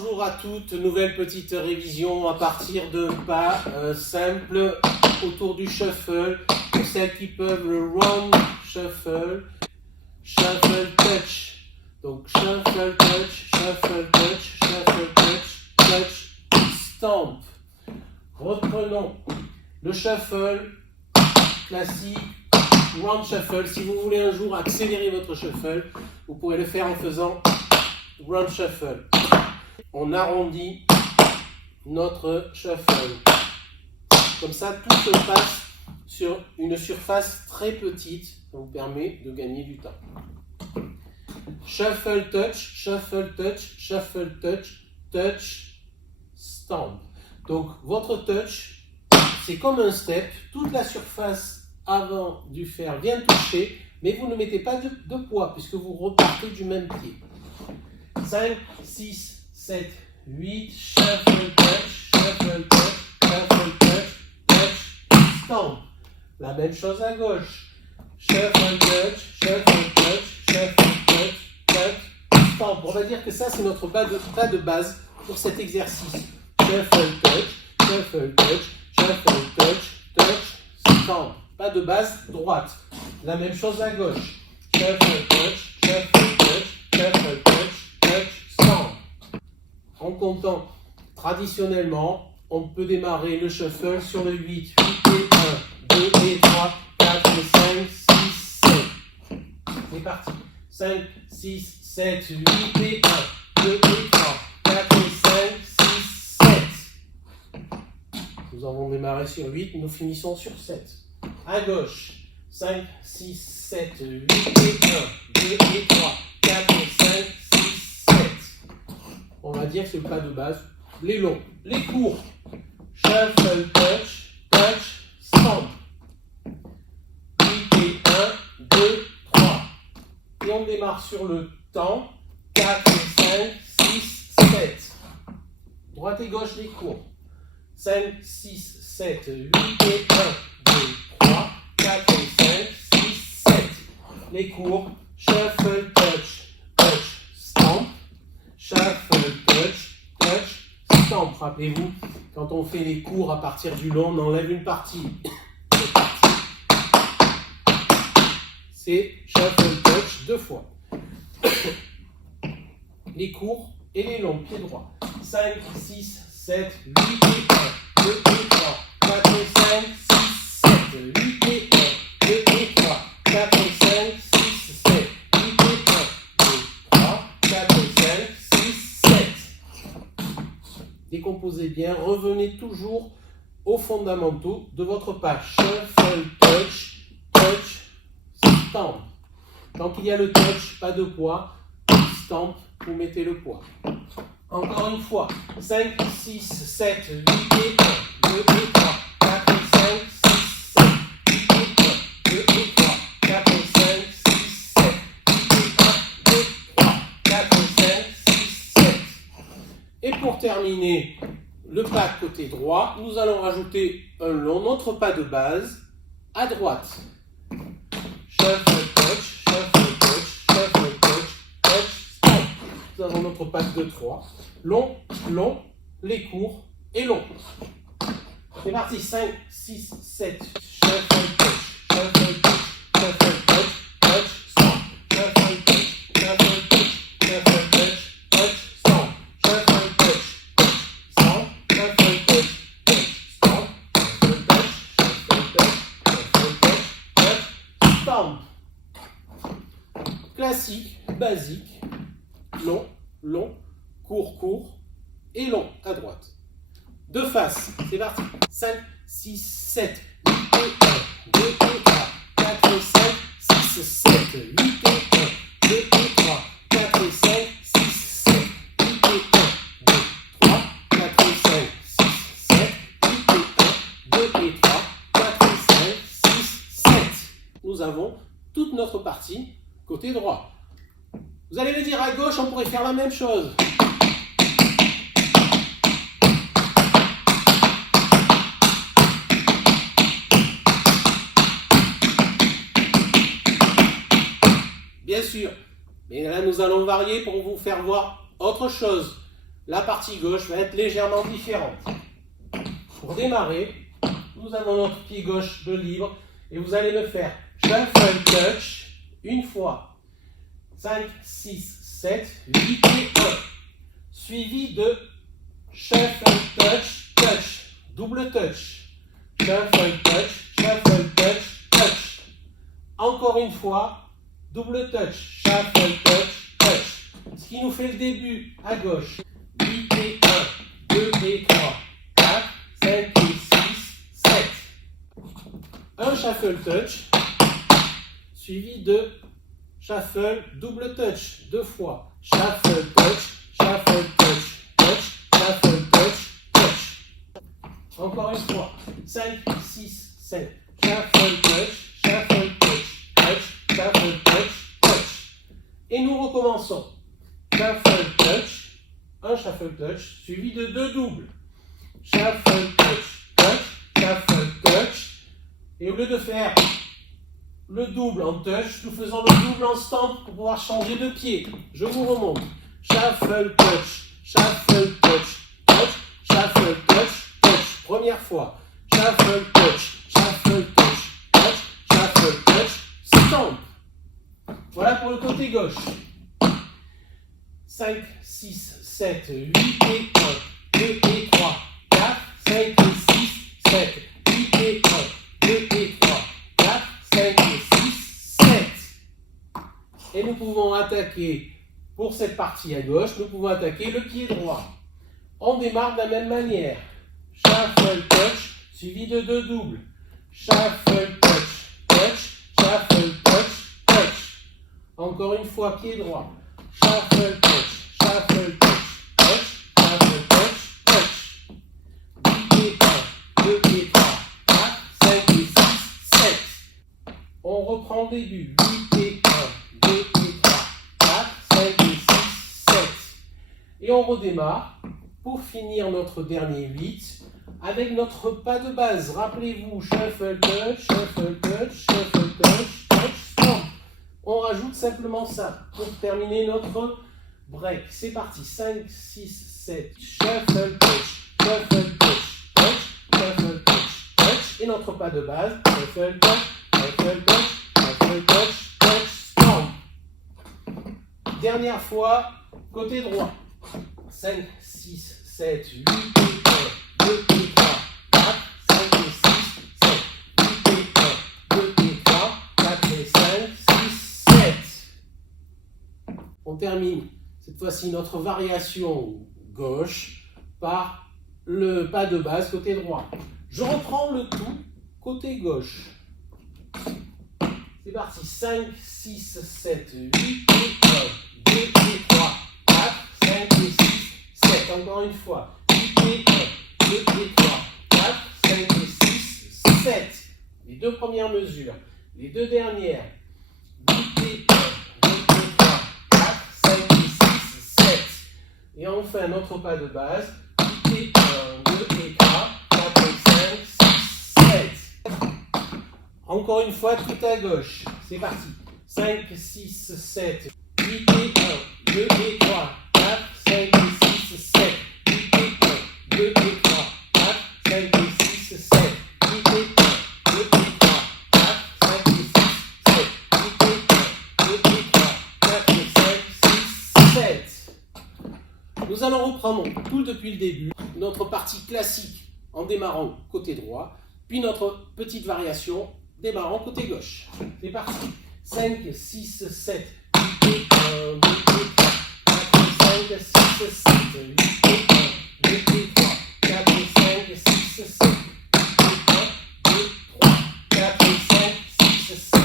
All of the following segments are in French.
Bonjour à toutes, nouvelle petite révision à partir de pas simples autour du shuffle. Pour celles qui peuvent le round shuffle, shuffle touch. Donc shuffle touch, shuffle touch, shuffle touch, touch, stamp. Reprenons le shuffle classique, round shuffle. Si vous voulez un jour accélérer votre shuffle, vous pouvez le faire en faisant round shuffle. On arrondit notre shuffle. Comme ça, tout se passe sur une surface très petite. Ça vous permet de gagner du temps. Shuffle touch, shuffle touch, shuffle touch, touch, stamp. Donc, votre touch, c'est comme un step. Toute la surface avant du fer vient toucher, mais vous ne mettez pas de poids puisque vous repartez du même pied. 5, 6, 7, 8, shuffle touch, shuffle touch, shuffle touch, touch, stamp. La même chose à gauche. Shuffle touch, shuffle touch, shuffle touch, touch, stamp. On va dire que ça c'est notre pas de base pour cet exercice. Shuffle touch, shuffle touch, shuffle touch, touch, stamp. Pas de base droite. La même chose à gauche. Shuffle touch, shuffle touch, shuffle touch, touch, stamp. En comptant traditionnellement, on peut démarrer le shuffle sur le 8. 8 et 1, 2 et 3, 4 et 5, 6, 7. C'est parti. 5, 6, 7, 8 et 1, 2 et 3, 4 et 5, 6, 7. Nous avons démarré sur 8, nous finissons sur 7. À gauche, 5, 6, 7, 8 et 1, 2 et 3, 4 et 5, 6, 7. On va dire que c'est le pas de base. Les longs, les courts. Shuffle, touch, touch, stamp. 8 et 1, 2, 3. Et on démarre sur le temps. 4 et 5, 6, 7. Droite et gauche, les courts. 5, 6, 7, 8 et 1, 2, 3, 4 et 5, 6, 7. Les courts. Shuffle, touch, touch, stamp. Shuffle, touch, touch, stamp. Rappelez-vous, quand on fait les cours à partir du long, on enlève une partie. C'est shuffle, touch deux fois. Les courts et les longs, pied droit. 5, 6, 7, 8 et 1, 2 et 3, 4 et 5, 6, 7, 8 et 1, 2 et 3, 4 et 5, 6, 7, 8 et 1, 2, 3, 4 et 5, 6, 7. Décomposez bien, revenez toujours aux fondamentaux de votre pas. Shuffle, touch, touch, stamp. Tant qu'il y a le touch, pas de poids, stamp, vous mettez le poids. Encore une fois, 5, 6, 7, 8 et 1, 2 et 3, 4 et 5, 6, 7, 8 et 1, 2 et 3, 4 et 5, 6, 7, 8 et 1, 2, 3, 4 et 5, 6, 7. Et pour terminer le pas côté droit, nous allons rajouter un long, notre pas de base, à droite. Shuffle, touch, shuffle, touch, shuffle, touch, touch, stamp. Nous avons notre pas de 3. Long, long, les courts et long. C'est parti. 5, 6, 7. Shuffle, touch, shuffle, touch, shuffle, touch, touch, stamp. Shuffle, touch, shuffle, touch, shuffle, touch, touch, stamp. Shuffle, touch, stamp. Shuffle, touch, stamp. Shuffle, touch, shuffle, touch, touch, stamp. Classique, basique, long, long, court, court et long à droite. De face, c'est parti. 5, 6, 7, 8 et 1, 2 et 3, 4 et 5, 6, 7, 8 et 1, 2 et 3, 4 et 5, 6, 7, 8 et 1, 2, 3, 4 et 5, 6, 7, 8 et 1, 2 et 3, 4 et 5, 6, 7. Nous avons toute notre partie côté droit. Vous allez me dire à gauche, on pourrait faire la même chose. Bien sûr, mais là nous allons varier pour vous faire voir autre chose. la partie gauche va être légèrement différente. Pour démarrer, nous avons notre pied gauche de libre et vous allez me faire shuffle touch une fois. 5, 6, 7, 8 et 1. Suivi de shuffle touch, touch, double touch. Shuffle touch, shuffle touch, touch. Encore une fois, double touch, shuffle touch, touch. Ce qui nous fait le début à gauche. 8 et 1, 2 et 3, 4, 5 et 6, 7. Un shuffle touch, suivi de shuffle double touch, 2 fois. Shuffle touch, shuffle touch, touch, shuffle touch, touch. Encore une fois. 5, 6, 7. Shuffle touch, shuffle touch, touch, shuffle touch, touch. Et nous recommençons. Shuffle touch, un shuffle touch, suivi de 2 doubles. Shuffle touch, touch, shuffle touch. Et au lieu de faire le double en touch, nous faisons le double en stamp pour pouvoir changer de pied. Je vous remonte. Shuffle touch, shuffle touch, touch, shuffle touch, touch. Première fois. Shuffle touch, shuffle touch, touch, shuffle touch, stamp. Voilà pour le côté gauche. 5, 6, 7, 8 et 1, 2 et 3, 4, 5 et 6, 7, 8 et 1, 2 et 3, 4, 5 et 6, 7. Et nous pouvons attaquer, pour cette partie à gauche, nous pouvons attaquer le pied droit. On démarre de la même manière. Shuffle touch, suivi de 2 doubles. Shuffle touch, touch, shuffle touch, touch. Encore une fois, pied droit. Shuffle touch, shuffle touch, touch, shuffle touch, touch. 8 et 1, 2 et 3, 4, 5 et 6, 7. On reprend le début. 8 et 1, 2 et 3, 4, 5 et 6, 7. Et on redémarre pour finir notre dernier 8 avec notre pas de base. Rappelez-vous, shuffle touch, shuffle touch, shuffle touch, touch, stamp. On rajoute simplement ça pour terminer notre break. C'est parti. 5, 6, 7. Shuffle touch, shuffle touch, touch, shuffle touch, touch. Et notre pas de base. Shuffle touch, shuffle touch, shuffle touch, touch, stamp. Dernière fois, côté droit. 5, 6, 7, 8 et 1, 2 et 3, 4, 5 et 6, 7, 8 et 1, 2 et 3, 4 et 5, 6, 7. On termine cette fois-ci notre variation gauche par le pas de base côté droit. Je reprends le tout côté gauche. C'est parti. 5, 6, 7, 8 et 1, 2 et 3, 4, 5 et 6, 7. Encore une fois. 8 et 1, 2 et 3, 4, 5 et 6, 7. Les deux premières mesures. Les deux dernières. 8 et 1, 2 et 3, 4, 5 et 6, 7. Et enfin, notre pas de base. 8 et 1, 2 et 3, 4 et 5, 6, 7. Encore une fois, tout à gauche. C'est parti. 5, 6, 7. 8 et 1, 2 et 3, 4, 5 et 6, 7. 8 et 1, 2 et 3, 4, 5 et 6, 7. 8 et 1, 2 et 3, 4, 5 et 6, 7. 8 et 1, 2 et 3, 4 et 5, 6, 7. Nous allons reprendre tout depuis le début, notre partie classique en démarrant côté droit, puis notre petite variation démarrant côté gauche. C'est parti. 5, 6, 7, 8 et 1, 2 et 3, 4 et 5, 6, 7, 8 et 1, 2 et 3, 4 et 5, 6, 7, 8 et 1, 2, 3, 4 et 5, 6, 7,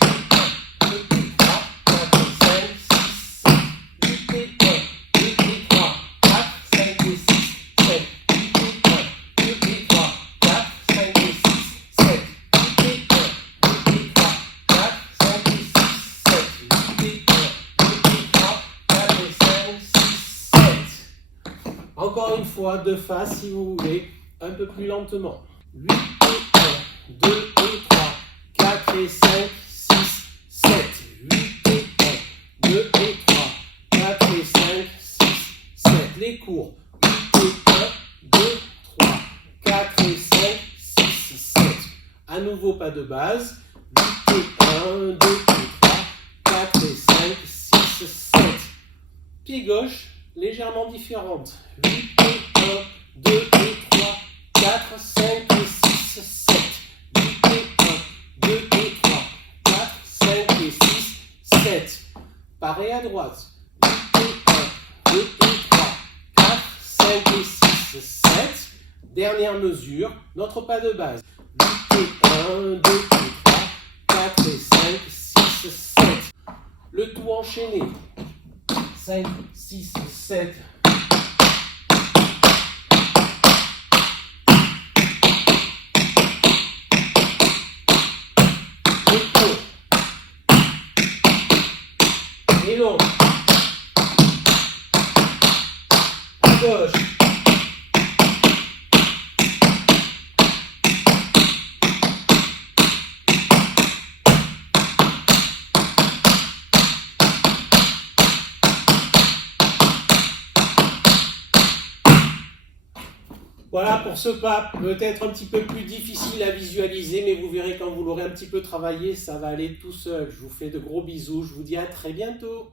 8 et 1, 2 et 3, 4 et 5, 6, 7, 8 et 1, 2 et 3, 4, 5 et 6, 7, 8 et 1, 2 et 3, 4, 5 et 6, 7, 8 et 1, 2 et 3, 4, 5 et 6, 7, 8 et 1, 2 et 3, 4 et 5, 6, 7. Encore une fois, de face si vous voulez, un peu plus lentement. 8 et 1, 2 et 3, 4 et 5, 6, 7, 8 et 1, 2 et 3, 4 et 5, 6, 7. les cours. 8 et 1, 2, 3, 4 et 5, 6, 7. À nouveau pas de base. 8 et 1, 2 et 3, 4 et 5, 6, 7. Pied gauche, légèrement différente. 8 et 1, 2 et 3, 4, 5 et 6, 7. 8 et 1, 2 et 3, 4, 5 et 6, 7. Pareil à droite. 8 et 1, 2 et 3, 4, 5 et 6, 7. Dernière mesure, notre pas de base. 8 et 1, 2 et 3, 4 et 5, 6, 7. Le tout enchaîné. 5, 6, 7. Et court. Et long. À gauche. Voilà pour ce pas, peut-être un petit peu plus difficile à visualiser, mais vous verrez quand vous l'aurez un petit peu travaillé, ça va aller tout seul. Je vous fais de gros bisous, je vous dis à très bientôt.